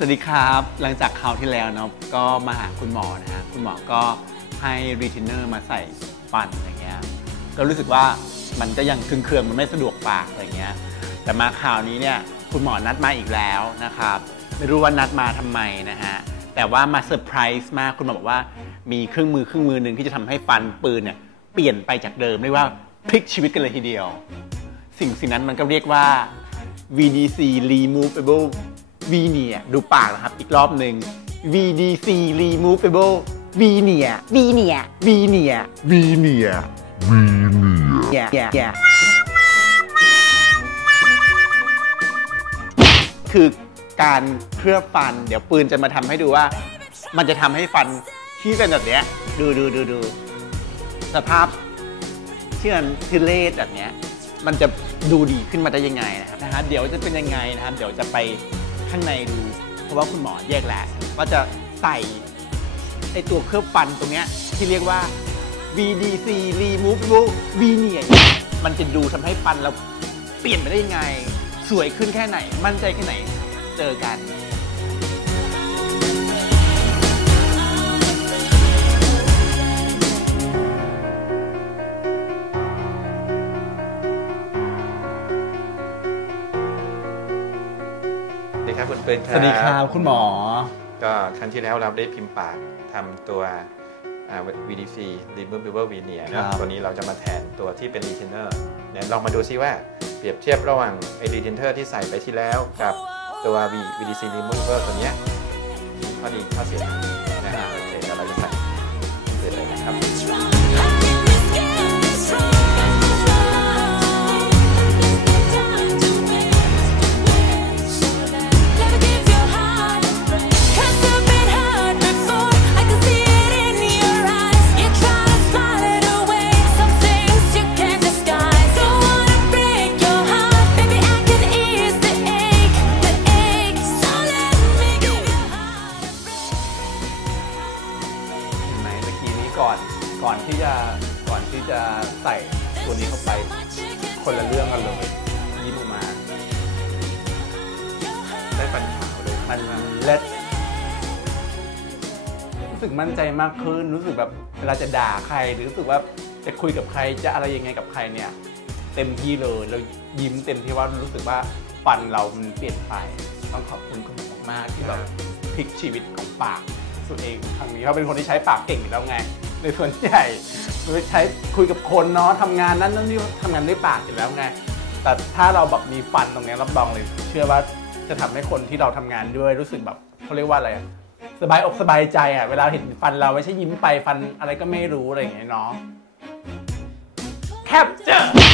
สวัสดีครับหลังจากคราวที่แล้วเนาะก็มาหาคุณหมอนะฮะคุณหมอก็ให้รีทินเนอร์มาใส่ฟันอย่างเงี้ยก็รู้สึกว่ามันก็ยังเคืองๆมันไม่สะดวกปากอะไรเงี้ยแต่มาคราวนี้เนี่ยคุณหมอนัดมาอีกแล้วนะครับไม่รู้ว่านัดมาทำไมนะฮะแต่ว่ามาเซอร์ไพรส์มากคุณหมอบอกว่ามีเครื่องมือเครื่องมือหนึ่งที่จะทำให้ฟันปืนเนี่ยเปลี่ยนไปจากเดิมเรียกว่าพลิกชีวิตกันเลยทีเดียว สิ่งสิ่งนั้นมันก็เรียกว่า VDC Removable Veneer ดูปากนะครับ อีกรอบหนึ่ง VDC Removable Veneer วีเนีย Veneer Venia. Venia. เนี่ยเนี่ยเนี่ยคือการเคลือบฟัน เดี๋ยวปืนจะมาทำให้ดูว่า มันจะทำให้ฟันที่เป็นแบบเนี้ย ดูดูดูดูสภาพที่มันที่เลดแบบเนี้ยมันจะดูดีขึ้นมาได้ยังไงนะครับนะฮะเดี๋ยวจะเป็นยังไงนะครับ เดี๋ยวจะไป ข้างในดู เพราะว่าคุณหมอแยกแล้วว่าจะใส่ไอตัวเคลือบฟันตรงเนี้ยที่เรียกว่า VDC Removable Veneer มันจะดูทำให้ฟันเราเปลี่ยนไปได้ยังไง สวยขึ้นแค่ไหน มั่นใจแค่ไหน เจอกัน ครับคุณปืนคสรับวัสดีครับคุณหมอ ก็ครั้งที่แล้วเราได้พิมพ์ปากทำตัวอ่า VDC Removable Veneer ครันะบตัวนี้เราจะมาแทนตัวที่เป็น Retainer เนี่ยลองมาดูซิว่าเปรียบเทียบระหว่างไอ้ Retainer ที่ใส่ไปที่แล้วกับตัว V- VDC Removable ตัวเนี้ยมีข้อดีข้อเสีย ก่อนที่จะก่อนที่จะใส่ตัวนี้เข้าไปคนละเรื่องกันเลยยิ้มออกมาได้ฟันขาวเลยมันเล็ดรู้สึกมั่นใจมากขึ้นรู้สึกแบบเวลาจะด่าใครหรือรู้สึกว่าจะคุยกับใครจะอะไรยังไงกับใครเนี่ย เต็มที่เลยแล้วยิ้มเต็มที่ว่ารู้สึกว่าฟันเรามันเปลี่ยนไป ต้องขอบคุณคุณหมอมากที่แบบพลิกชีวิตของปาก ส่วนเองครั้งนี้เขาเป็นคนที่ใช้ปากเก่งอยู่แล้วไงในส่วนใหญ่ใช้คุยกับคนเนาะทำงานนั้นนั่นนี่ทำงานด้วยปากอยู่แล้วไงแต่ถ้าเราแบบมีฟันตรงนี้รับรองเลย เชื่อว่าจะทำให้คนที่เราทำงานด้วยรู้สึกแบบเขาเรียกว่าอะไรสบายอกสบายใจอะเวลาเห็นฟันเราไม่ใช่ยิ้มไปฟันอะไรก็ไม่รู้อะไรอย่างเงี้ยเนาะแคปเจอร์